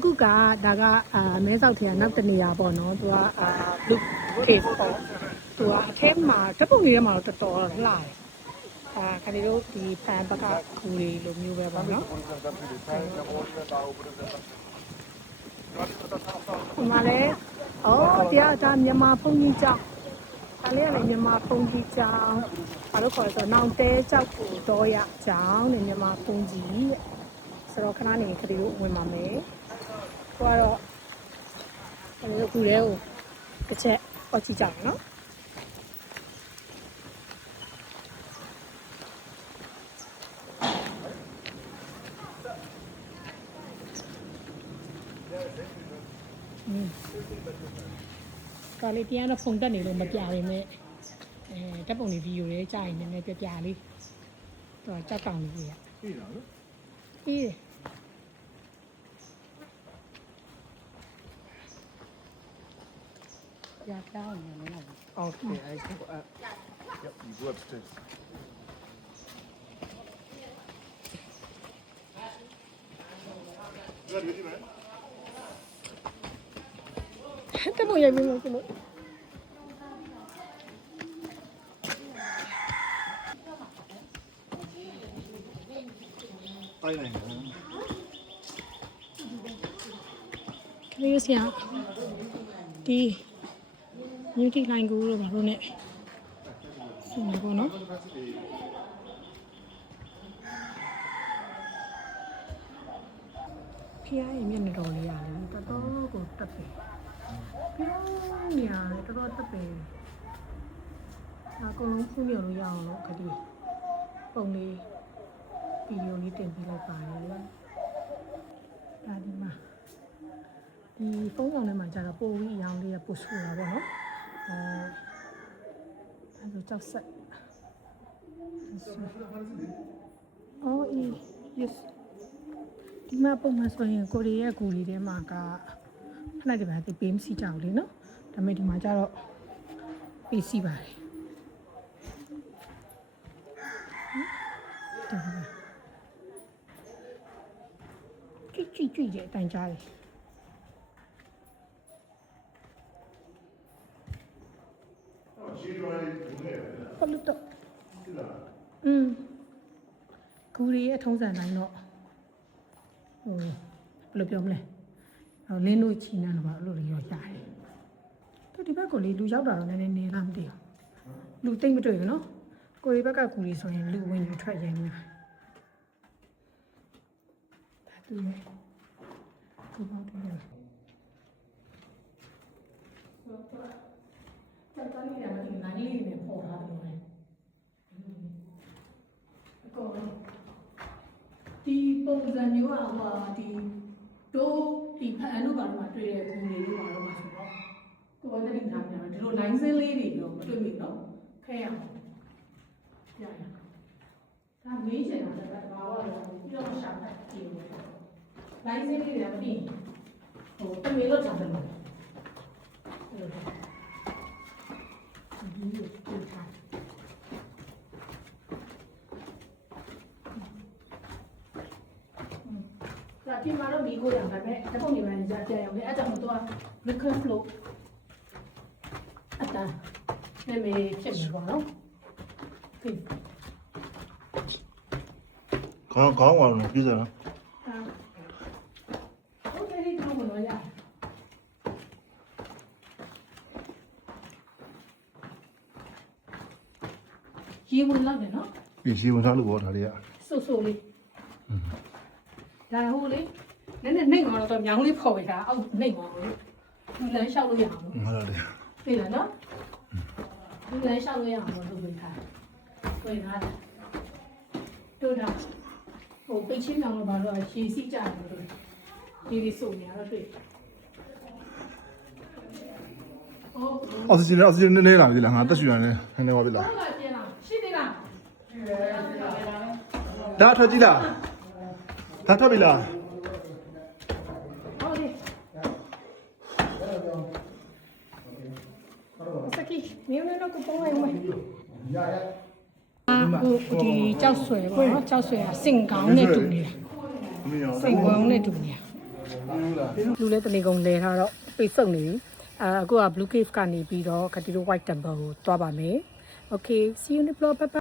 အခုကဒါကမဲဆောက်ထဲကနောက်တနေရာပေါ့နော်သူကလူခေပေါ့သူကအထဲမှာဓာတ်ပုံလေးထဲမှာတော့တော်တော်လှတယ်ခဏလေးတို့ဒီဖန်ဘက်ကကူလေးလိုမျိုးပဲပေါ့နော်ဒီမှာလဲတရားဒါမြန်မာဘုန်းကြီးကျောင်းဒါလေးကလည်းမြန်မာဘုန်းကြီးကျောင်းဘာလို့ခေါ်လဲဆိုတော့နောင်တဲကျောက်ကိုတော့ရကျောင်းနဲ့မြန်မာဘုန်းကြီးဆိုတော့ခဏနေခဏလေးတို့ဝင်ပါမယ်ကိုကတော့ခဏလေးတို့ကူလေးကိုတစ်ချက်ပတ်ကြည့်ကြအောင်နော်ကလေးတရားတော့ဖုန်တက်နေလို့မပြပါနဲ့ဓာတ်ပုံလေးဗီဒီယိုလေးကြာရင်နည်းနည်းပြပြလေးသူကကြောက်တောင်လေးကြီးပြီးတော့နော်ပြီးရပြောင်းနေလား Okay, I go up. Yep, you go upstairs. Ready, man? တက်ဖို့ရိုက်ပြီးလို့ဆိုလို့Bye, man. ခလေးဆရာဒီမြူတီလိုင်းကူလို့ပါလို့ ਨੇ ဆိုနေပေါ့နော်ဖျားရင်မျက်နှာတော်လေးရတယ်တော်တော်ကိုတက်ပြီပြောင်းနေရတယ်တော်တော်တက်ပြီအကုန်လုံးဖူးနေလို့ရအောင်လို့ခတိပုံလေးဗီဒီယိုလေးတင်ပြလိုက်ပါတယ်ဒါဒီမှာဒီဖုန်းဆောင်ထဲမှာကျတော့ပို့ပြီးအရောင်လေးကပို့ဆိုတာပေါ့နော်အဲဒါကြောက်ဆက်အော် yes ဒီမှာပုံမှန်ဆိုရင်ကိုရီးယားကူလီထဲမှာကခဏတည်းပါတိပေးမရှိကြဘူးလေနော်ဒါပေမဲ့ဒီမှာကျတော့ပေးစီပါတယ်ကြည့်တဲ့အတိုင်းကြားတယ်ဘာလို့တော့ကူရီရဲ့ထုံးစံတိုင်းတော့ဟိုဘယ်လိုပြောမလဲလင်းတို့ချီနန်းတော့ဘာလို့လဲရောရတယ်သူဒီဘက်ကလေလူရောက်တာတော့နည်းနည်းနေလားမသိဘူးလူတိတ်မတွေ့ဘူးနော်ကိုရီဘက်ကကူရီဆိုရင်လူဝင်လူထွက်ရိုင်းနေတာဒါသူရဲ့ကိုပေါ့တယ်ဆက်တန်းနေတယ်မသိနိုင်လေးနဲ့ပေါ်ထားတယ်လေအကောင်ဒီပုံစံမျိုးอ่ะဟိုဒီတို့ဒီဖန်တို့ဘာလို့မှတွေ့တဲ့ခုလေးတွေဘာလို့မှဆိုတော့ကိုယ်ကတည်းကနားနေတယ်ဒီလို line စင်းလေးတွေတော့မတွေ့မိတော့ခဲရအောင်ရရဒါမေးချင်တာလည်းဘာလို့လဲပြီးတော့ရှာတတ်တယ် line စင်းလေးတွေကမပြီးဟိုတမီလို့ထားတယ်ဒီလိုဒီထားဒီမှာတော့မိကိုရံပါပဲတပုံနေမှလည်းကြားပြရအောင်လေအဲ့ကြောင့်တော့ record flow အတားနေမေးဖြစ်မှာပေါ့နော်ပြီ ခေါင်းဝင်ပြည့်စုံနော် โอเคဒီတော့မလို့ရရေဝင်လောက်တယ်နော် ဒီရှိဝင်စားလို့ပေါ့ဒါတွေက ဆိုလေးဒါဟိုလေနည်းနည်းနှိမ့်အောင်တော့မြောင်းလေးဖော်ပေးတာအောက်နှိမ့်အောင်လို့ဒီလမ်းလျှောက်လို့ရအောင်လို့ ဟုတ်တယ် သိလားနော်ဒီလမ်းလျှောက်လို့ရအောင်လို့လုပ်ပေးထားတွေ့လားတို့တာဟိုပိတ်ချင်းမြောင်းလို့ဘာလို့ရေစီးကြတယ်လို့ဒီဒီစုံနေရတော့တွေ့အော်စီဂျင်နေလာပြီလားငါတက်ရှူရတယ်နည်းနည်းပါပြီလား ဟုတ်ကဲ့ပြန်လာရှိသေးလား ဒါထွက်ကြည့်လားဒါထွက်ပြီလား ဟုတ်တယ်စကီမြေနေတော့ကိုပုံလိုက်မယ်ဒီကြောက်ဆွဲပေါ့နော်ကြောက်ဆွဲကစင်ကောင်းနဲ့တူနေတာစင်ကောင်းနဲ့တူနေတာ လူလည်းတနေကုန်လဲထားတော့ပိတ်ဆုပ်နေပြီအခုက Blue Cave ကနေပြီးတော့ခတိတို့ White Temple ကိုသွားပါမယ် Okay see you in the vlog bye bye